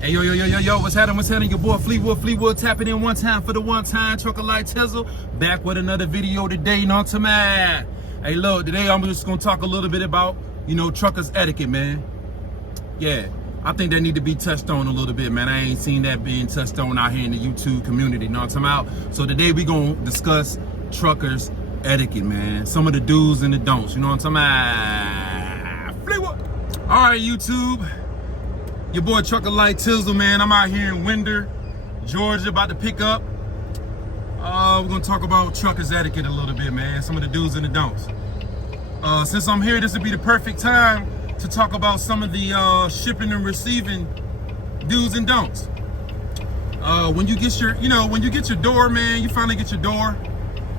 Hey, yo, what's happening? Your boy Fleetwood, tapping in one time for the one time, trucker like Tizzle, back with another video today, man. Hey, look, today I'm just gonna talk a little bit about, truckers etiquette, man. Yeah, I think that need to be touched on a little bit, man. I ain't seen that being touched on out here in the YouTube community, you know what I'm talking about? So today we gonna discuss truckers etiquette, man. Some of the do's and the don'ts, you know what I'm talking about? Fleetwood. All right, YouTube. Your boy Trucker Like Tizzle, man. I'm out here in Winder, Georgia, about to pick up. We're gonna talk about truckers etiquette a little bit, man. Some of the do's and the don'ts. Since I'm here, this would be the perfect time to talk about some of the shipping and receiving do's and don'ts. When you get your door, man, you finally get your door.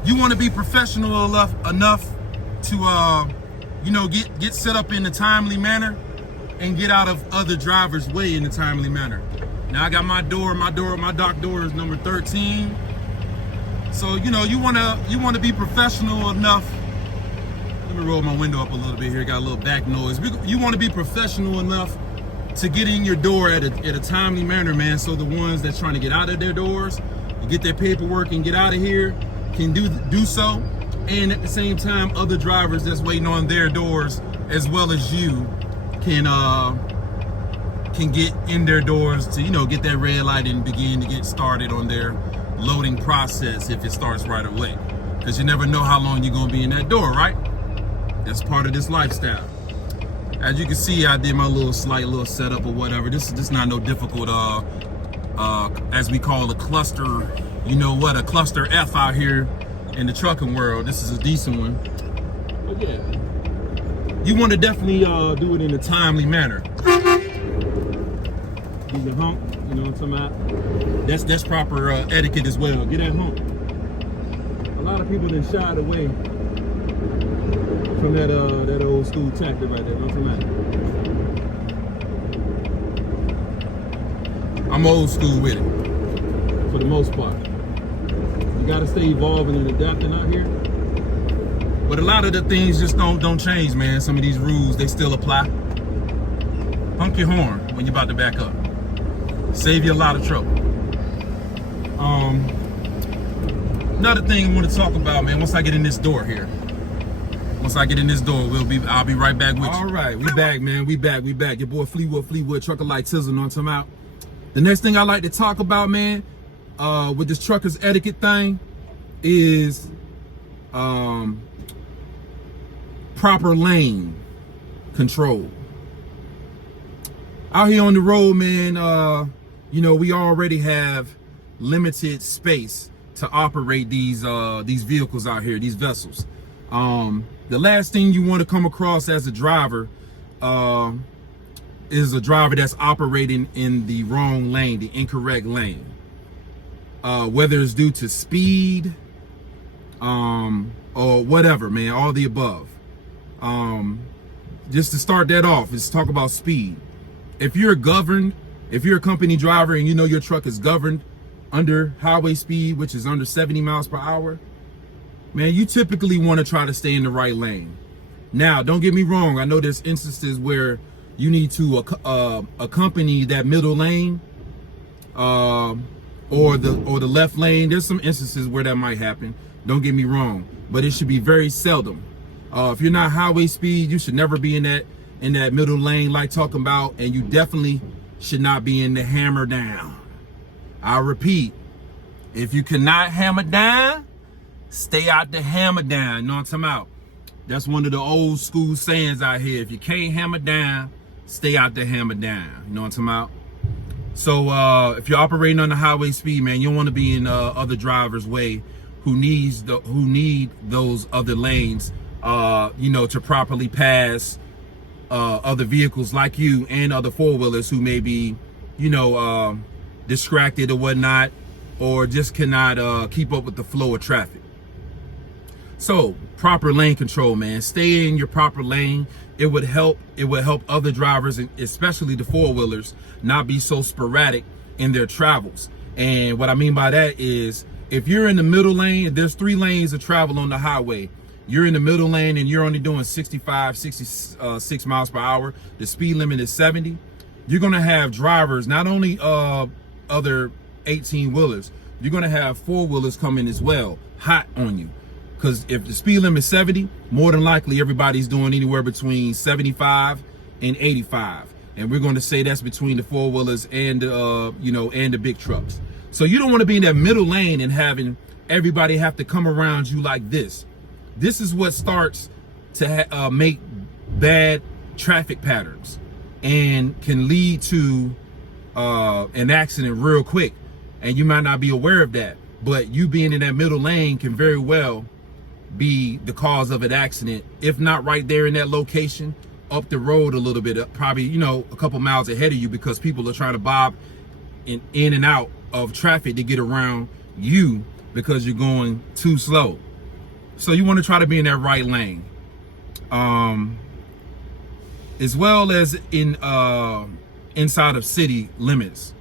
You want to be professional enough to, get set up in a timely manner and get out of other drivers' way in a timely manner. Now I got my dock door is number 13. So you wanna be professional enough. Let me roll my window up a little bit here. Got a little back noise. You want to be professional enough to get in your door at a timely manner, man. So the ones that's trying to get out of their doors, get their paperwork and get out of here, can do so. And at the same time, other drivers that's waiting on their doors as well as you can get in their doors to get that red light and begin to get started on their loading process if it starts right away, because you never know how long you're going to be in that door, right? That's part of this lifestyle. As you can see, I did my slight little setup or whatever. This is not no difficult as we call a cluster, a cluster F out here in the trucking world. This is a decent one. But yeah, you want to definitely do it in a timely manner. Get the hump, you know what I'm talking about? That's proper etiquette as well. Get that hump. A lot of people have shied away from that old school tactic right there. You know what I'm talking about? I'm old school with it, for the most part. You gotta stay evolving and adapting out here. But a lot of the things just don't change, man. Some of these rules, they still apply. Honk your horn when you're about to back up. Save you a lot of trouble. Another thing I want to talk about, man, once I get in this door here. Once I get in this door, I'll be right back with you. All right, we back, man. We back. Your boy Fleetwood, Trucker Like Tizzle, know what I'm talking about? The next thing I like to talk about, man, with this truckers etiquette thing is proper lane control. Out here on the road, man, we already have limited space to operate these vehicles out here, these vessels. The last thing you want to come across as a driver is a driver that's operating in the wrong lane, the incorrect lane. Whether it's due to speed or whatever, man, all the above. Just to start that off, let's talk about speed. If you're a company driver and your truck is governed under highway speed, which is under 70 miles per hour, man, you typically want to try to stay in the right lane. Now, don't get me wrong. I know there's instances where you need to accompany that middle lane or the left lane. There's some instances where that might happen. Don't get me wrong, but it should be very seldom. If you're not highway speed, you should never be in that middle lane like talking about, and you definitely should not be in the hammer down. I repeat, if you cannot hammer down, stay out the hammer down. You know what I'm talking about? That's one of the old school sayings out here. If you can't hammer down, stay out the hammer down. You know what I'm talking about? So if you're operating on the highway speed, man, you don't want to be in other drivers' way who need those other lanes, to properly pass other vehicles like you and other four-wheelers who may be, distracted or whatnot, or just cannot keep up with the flow of traffic. So proper lane control, man. Stay in your proper lane. It would help other drivers, especially the four-wheelers, not be so sporadic in their travels. And what I mean by that is, if you're in the middle lane, there's 3 lanes of travel on the highway. You're in the middle lane and you're only doing 65, 66 miles per hour. The speed limit is 70. you're gonna have drivers, not only other 18-wheelers, you're gonna have 4-wheelers coming as well, hot on you. Because if the speed limit is 70, more than likely everybody's doing anywhere between 75 and 85. And we're going to say that's between the 4-wheelers and and the big trucks. So you don't want to be in that middle lane and having everybody have to come around you like this. This is what starts to make bad traffic patterns and can lead to an accident real quick. And you might not be aware of that, but you being in that middle lane can very well be the cause of an accident, if not right there in that location, up the road a little bit, probably a couple miles ahead of you, because people are trying to bob in and out of traffic to get around you because you're going too slow. So you want to try to be in that right lane, as well as in inside of city limits.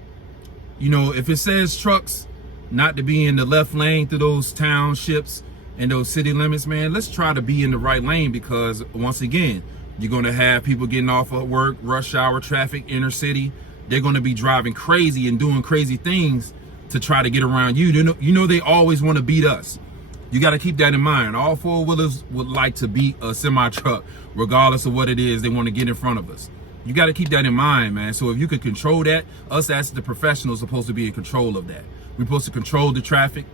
If it says trucks not to be in the left lane through those townships and those city limits, man, let's try to be in the right lane, because once again, you're going to have people getting off of work, rush hour traffic, inner city. They're going to be driving crazy and doing crazy things to try to get around you. They always want to beat us. You got to keep that in mind. All 4-wheelers would like to beat a semi-truck, regardless of what it is they want to get in front of us. You got to keep that in mind, man. So if you could control that, us as the professionals are supposed to be in control of that. We're supposed to control the traffic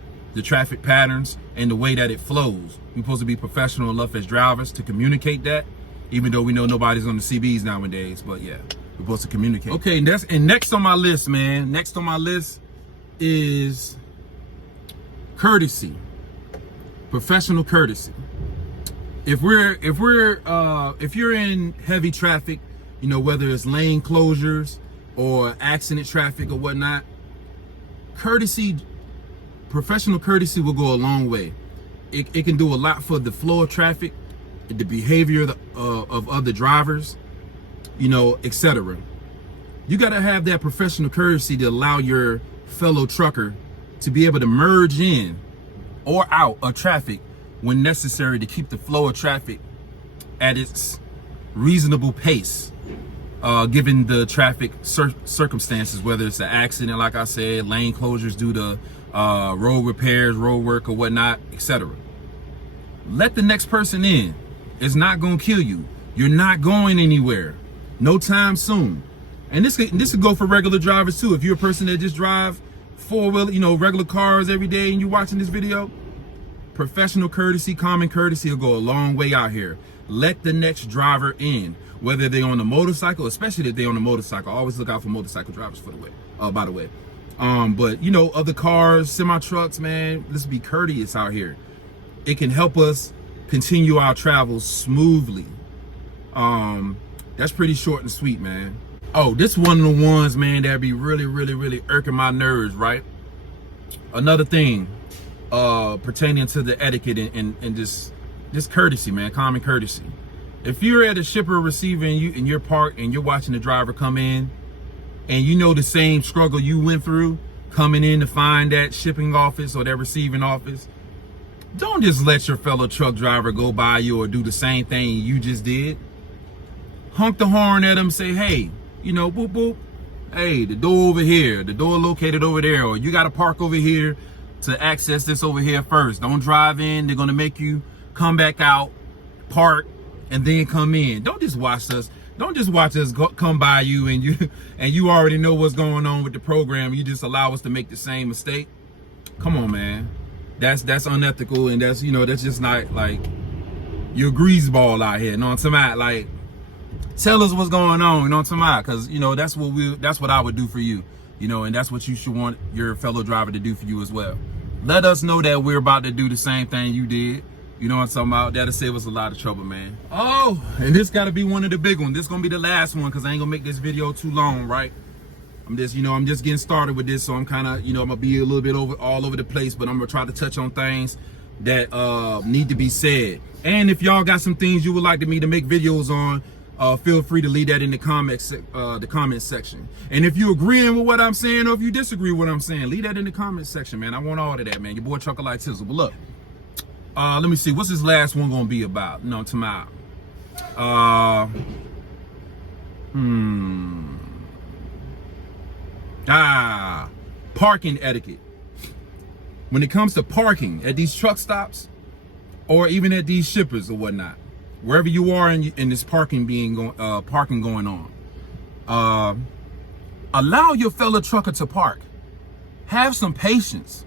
patterns, and the way that it flows. We're supposed to be professional enough as drivers to communicate that, even though we know nobody's on the CBs nowadays. But yeah, we're supposed to communicate. Okay, and next on my list, man. Next on my list is courtesy, professional courtesy. If you're in heavy traffic, whether it's lane closures or accident traffic or whatnot, professional courtesy will go a long way. It can do a lot for the flow of traffic, the behavior of other drivers, etc. You got to have that professional courtesy to allow your fellow trucker to be able to merge in or out of traffic when necessary to keep the flow of traffic at its reasonable pace, given the traffic circumstances, whether it's an accident, like I said, lane closures due to road repairs, road work or whatnot, etc. Let the next person in. It's not gonna kill you. You're not going anywhere, no time soon. And this could go for regular drivers too. If you're a person that just drive 4-wheel, regular cars every day, and you're watching this video, professional courtesy, common courtesy will go a long way out here. Let the next driver in, whether they're on a motorcycle, especially if they're on a motorcycle. Always look out for motorcycle drivers, by the way. But other cars, semi-trucks, man, let's be courteous out here. It can help us continue our travels smoothly. That's pretty short and sweet, man. Oh, this one of the ones, man, that be really, really, really irking my nerves, right? Another thing pertaining to the etiquette and this courtesy, man, common courtesy. If you're at a shipper receiving you in your park and you're watching the driver come in, and the same struggle you went through coming in to find that shipping office or that receiving office, don't just let your fellow truck driver go by you or do the same thing you just did. Honk the horn at them, say, hey, boop, boop. Hey, the door over here, the door located over there, or you got to park over here to access this over here first. Don't drive in. They're going to make you come back out, park, and then come in. Don't just watch us come by you and you already know what's going on with the program. You just allow us to make the same mistake. Come on, man. That's unethical, and that's just not, like, you're a greaseball out here. You know what I'm talking about? Like, tell us what's going on. You know what I'm talking about? Because that's what I would do for you. And that's what you should want your fellow driver to do for you as well. Let us know that we're about to do the same thing you did. You know what I'm talking about? That'll save us a lot of trouble, man. Oh, and this gotta be one of the big ones. This gonna be the last one, because I ain't gonna make this video too long, right? I'm just getting started with this, so I'm kind of, I'm gonna be a little bit all over the place, but I'm gonna try to touch on things that need to be said. And if y'all got some things you would like me to make videos on, feel free to leave that in the comment section. And if you agreeing with what I'm saying, or if you disagree with what I'm saying, leave that in the comment section, man. I want all of that, man. Your boy Trucker Like Tizzle. But look, let me see. What's this last one gonna be about? tomorrow. Parking etiquette. When it comes to parking at these truck stops, or even at these shippers or whatnot, wherever you are in this parking going on, allow your fellow trucker to park. Have some patience.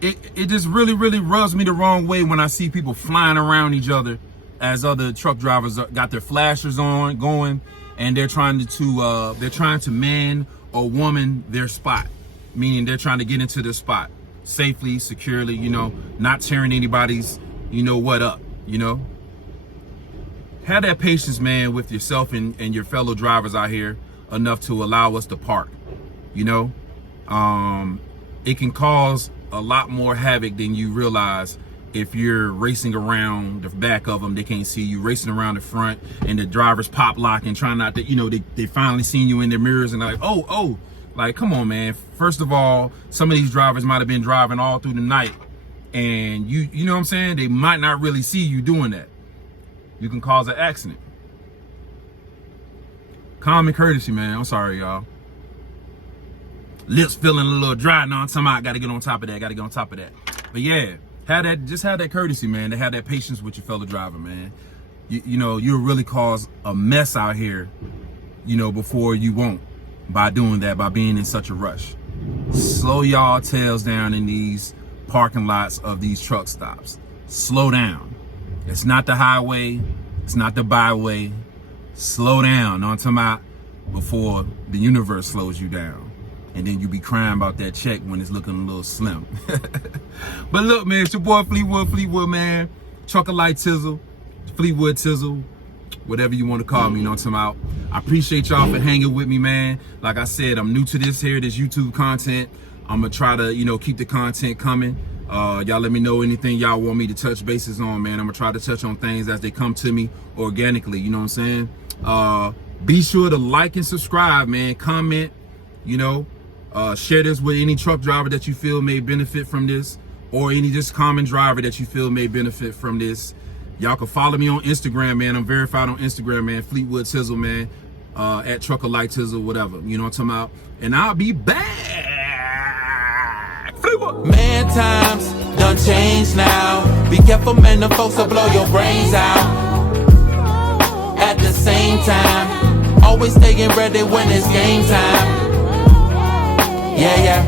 It just really rubs me the wrong way when I see people flying around each other as other truck drivers got their flashers on going, and they're trying to man or woman their spot, meaning they're trying to get into their spot safely, securely, not tearing anybody's, what up, Have that patience, man, with yourself and your fellow drivers out here enough to allow us to park, It can cause a lot more havoc than you realize if you're racing around the back of them. They can't see you, racing around the front, and the drivers pop lock and trying not to, they finally seen you in their mirrors and they're like, oh, like, come on, man. First of all, some of these drivers might have been driving all through the night, and you know what I'm saying? They might not really see you doing that. You can cause an accident. Common courtesy, man. I'm sorry, y'all. Lips feeling a little dry now. I gotta get on top of that. But yeah, have that courtesy, man. To have that patience with your fellow driver, man. You'll really cause a mess out here, before you won't, by doing that, by being in such a rush. Slow y'all tails down in these parking lots of these truck stops. Slow down. It's not the highway. It's not the byway. Slow down. Know what I'm talking about? Before the universe slows you down. And then you be crying about that check when it's looking a little slim. But look, man, it's your boy Fleetwood, man. Trucker Light Tizzle, Fleetwood Tizzle, whatever you want to call me, you know what I'm talking about. I appreciate y'all for hanging with me, man. Like I said, I'm new to this YouTube content. I'm going to try to, keep the content coming. Y'all let me know anything y'all want me to touch bases on, man. I'm going to try to touch on things as they come to me organically, you know what I'm saying? Be sure to like and subscribe, man. Comment, share this with any truck driver that you feel may benefit from this, or any just common driver that you feel may benefit from this. Y'all can follow me on Instagram, man. I'm verified on Instagram, man. Fleetwood Tizzle, man. At Trucker Light Tizzle, whatever. You know what I'm talking about? And I'll be back. Fleetwood. Man, times done changed now. Be careful, man. The folks will blow your brains out. At the same time, always staying ready when it's game time. Yeah.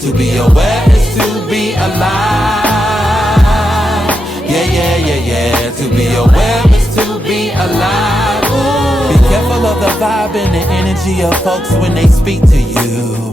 To be aware is to be alive. Yeah. To be aware is to be alive. Ooh. Be careful of the vibe and the energy of folks when they speak to you.